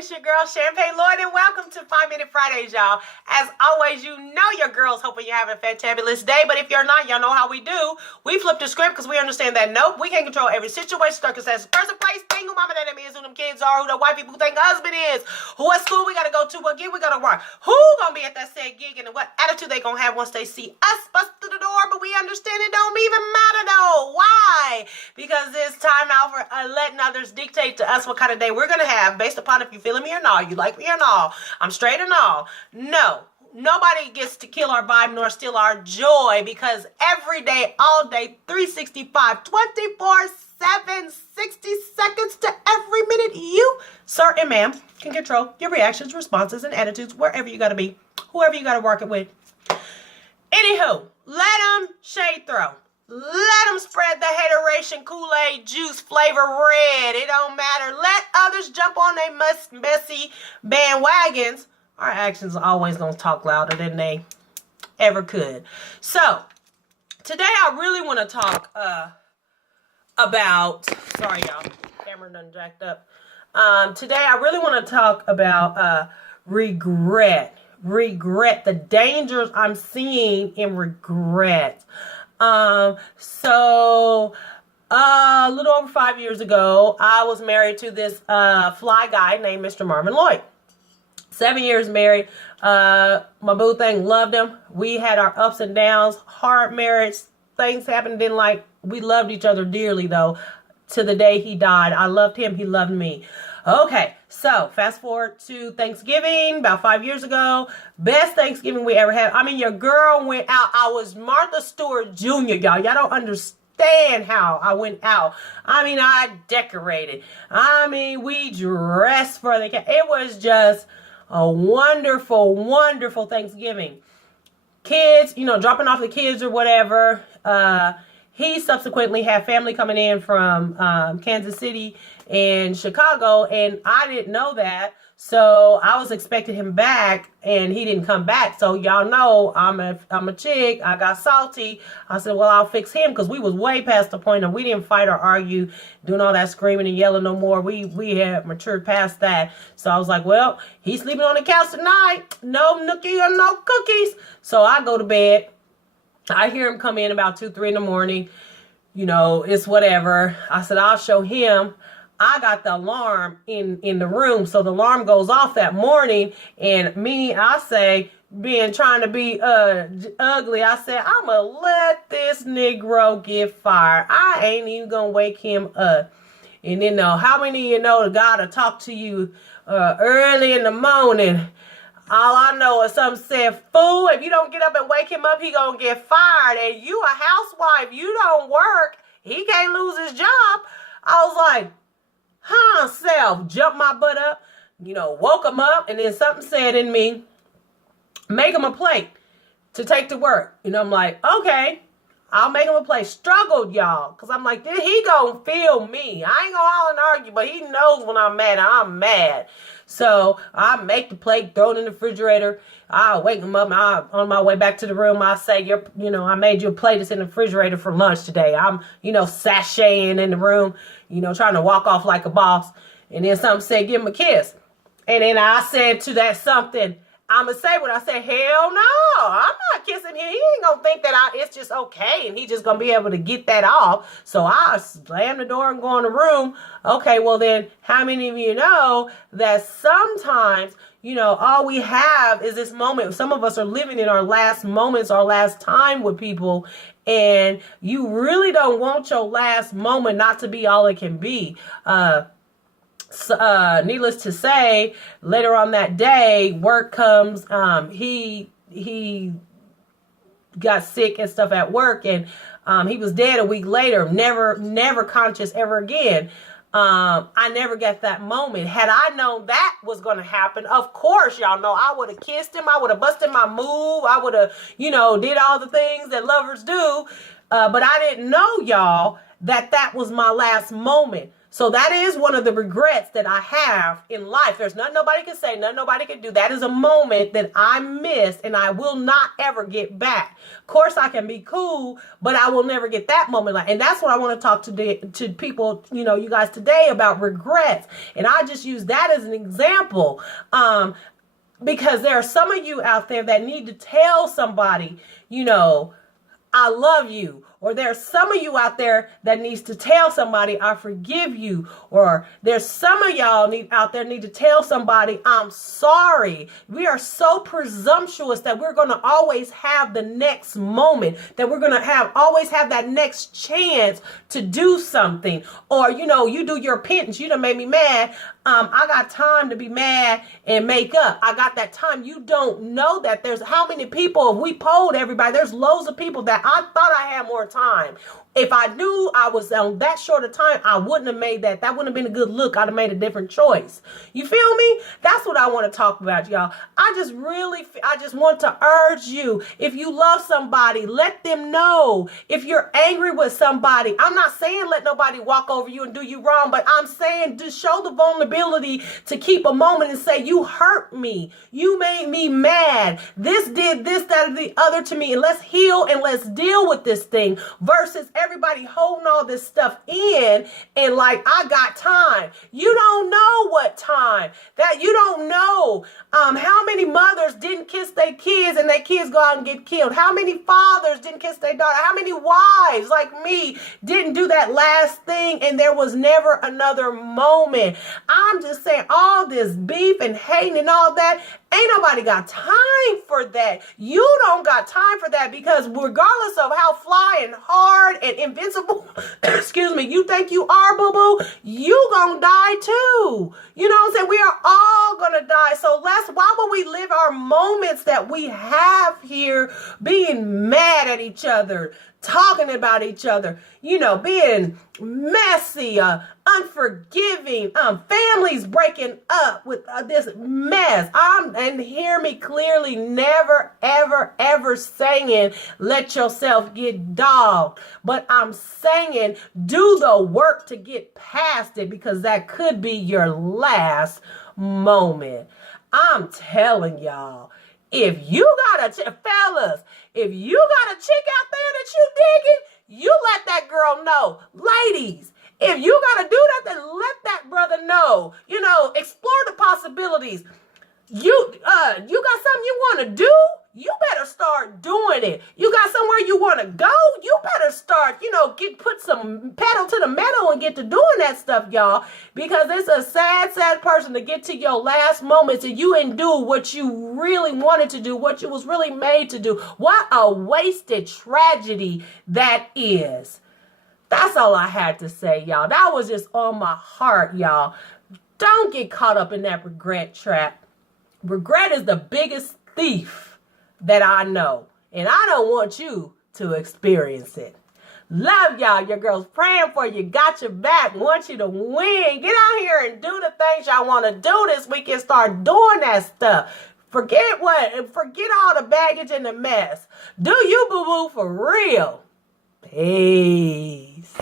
It's your girl Champagne Lloyd, and welcome to 5 Minute Fridays, y'all. As always, you know your girls hoping you're having a fantabulous day, but if you're not, y'all know how we do. We flip the script because we understand that nope, we can't control every situation, circumstance, person, place, thing, who mama that is, who them kids are, who the white people think husband is, who what school we gotta go to, what gig we gotta work, who gonna be at that said gig, and what attitude they gonna have once they see us bust through the door. But we understand it don't even matter though. Why? Because it's time out for letting others dictate to us what kind of day we're gonna have based upon if you feeling me or not, you like me or not, I'm straight or not. No, nobody gets to kill our vibe nor steal our joy, because every day, all day, 365, 24/7, 60 seconds to every minute, you, sir and ma'am, can control your reactions, responses, and attitudes wherever you gotta be, whoever you gotta work it with. Anywho, let them shade throw. Let them spread the hateration Kool-Aid juice flavor red. It don't matter. Let others jump on their messy bandwagons. Our actions are always going to talk louder than they ever could. So, today I really want to talk about... Sorry, y'all. Camera done jacked up. Today I really want to talk about regret. Regret. The dangers I'm seeing in regret. So a little over 5 years ago, I was married to this fly guy named Mr. Marvin Lloyd. 7 years married. My boo thing, loved him. We had our ups and downs, hard marriage. Things happened, didn't like. We loved each other dearly, though, to the day he died. I loved him. He loved me. Okay, so fast forward to Thanksgiving, about 5 years ago. Best Thanksgiving we ever had. I mean, your girl went out. I was Martha Stewart Jr., y'all. Y'all don't understand how I went out. I mean, I decorated. I mean, we dressed for the... It was just a wonderful, wonderful Thanksgiving. Kids, you know, dropping off the kids or whatever. He subsequently had family coming in from Kansas City and Chicago, and I didn't know that. So I was expecting him back, and he didn't come back. So y'all know I'm a chick. I got salty. I said, well, I'll fix him, because we was way past the point of we didn't fight or argue, doing all that screaming and yelling no more. We had matured past that. So I was like, well, he's sleeping on the couch tonight. No nookie or no cookies. So I go to bed. I hear him come in about 2, 3 in the morning. You know, it's whatever. I said, I'll show him. I got the alarm in the room. So the alarm goes off that morning. And me, I say, trying to be ugly, I said, I'm going to let this Negro get fired. I ain't even going to wake him up. And then how many of you know God will talk to you early in the morning? All I know is something said, fool, if you don't get up and wake him up, he gonna get fired. And you a housewife, you don't work, he can't lose his job. I was like, self, jumped my butt up, woke him up, and then something said in me, make him a plate to take to work. I'm like, okay, I'll make him a plate. Struggled, y'all, because I'm like, he gonna feel me. I ain't gonna holler and argue, but he knows when I'm mad, I'm mad. So I make the plate, throw it in the refrigerator. I'll wake him up. On my way back to the room, I say, I made you a plate that's in the refrigerator for lunch today. I'm, sashaying in the room, trying to walk off like a boss. And then something said, give him a kiss. And then I said to that something, I'm going to say what I said, hell no, I'm not kissing him. He ain't going to think that it's just okay, and he just going to be able to get that off. So I slam the door and go in the room. Okay, well then, how many of you know that sometimes, all we have is this moment. Some of us are living in our last moments, our last time with people, and you really don't want your last moment not to be all it can be. Needless to say, later on that day, work comes. He got sick and stuff at work, and he was dead a week later. Never conscious ever again. I never got that moment. Had I known that was going to happen, of course, y'all know I would have kissed him. I would have busted my move. I would have, did all the things that lovers do. But I didn't know, y'all, that was my last moment. So that is one of the regrets that I have in life. There's nothing nobody can say, nothing nobody can do. That is a moment that I missed and I will not ever get back. Of course, I can be cool, but I will never get that moment. And that's what I want to talk to people, you guys today about regrets. And I just use that as an example. Because there are some of you out there that need to tell somebody, I love you. Or there's some of you out there that needs to tell somebody, I forgive you. Or there's some of y'all out there need to tell somebody, I'm sorry. We are so presumptuous that we're going to always have the next moment, that we're going to always have that next chance to do something. Or, you do your penance. You done made me mad. I got time to be mad and make up. I got that time. You don't know that there's how many people, if we polled everybody, there's loads of people that I thought I had more time. If I knew I was on that short of time, I wouldn't have made that. That wouldn't have been a good look. I'd have made a different choice. You feel me? That's what I want to talk about, y'all. I just want to urge you. If you love somebody, let them know. If you're angry with somebody, I'm not saying let nobody walk over you and do you wrong, but I'm saying to show the vulnerability to keep a moment and say, you hurt me. You made me mad. This did this, that, or the other to me. And let's heal and let's deal with this thing versus everybody holding all this stuff in and like, I got time. You don't know what time. That you don't know how many mothers didn't kiss their kids and their kids go out and get killed. How many fathers didn't kiss their daughter? How many wives like me didn't do that last thing and there was never another moment? I'm just saying all this beef and hating and all that, ain't nobody got time for that. You don't got time for that because regardless of how fly and hard and invincible, excuse me, you think you are, boo-boo, you gonna die too. You know what I'm saying? We are all gonna die. So why would we live our moments that we have here being mad at each other, talking about each other, being messy, unforgiving, families breaking up with this mess. And hear me clearly, never, ever, ever saying, let yourself get dogged. But I'm saying, do the work to get past it because that could be your last moment. I'm telling y'all, if you got fellas, if you got a chick out there that you digging, you let that girl know. Ladies, if you got to do that, then let that brother know. Explore the possibilities. You got something you want to do? You better start doing it. You got somewhere you want to go? You better start, put some pedal to the metal and get to doing that stuff, y'all. Because it's a sad, sad person to get to your last moments and you didn't do what you really wanted to do, what you was really made to do. What a wasted tragedy that is. That's all I had to say, y'all. That was just on my heart, y'all. Don't get caught up in that regret trap. Regret is the biggest thief that I know. And I don't want you to experience it. Love y'all. Your girl's praying for you. Got your back. Want you to win. Get out here and do the things y'all want to do this weekend. Start doing that stuff. Forget all the baggage and the mess. Do you, boo-boo, for real. Peace.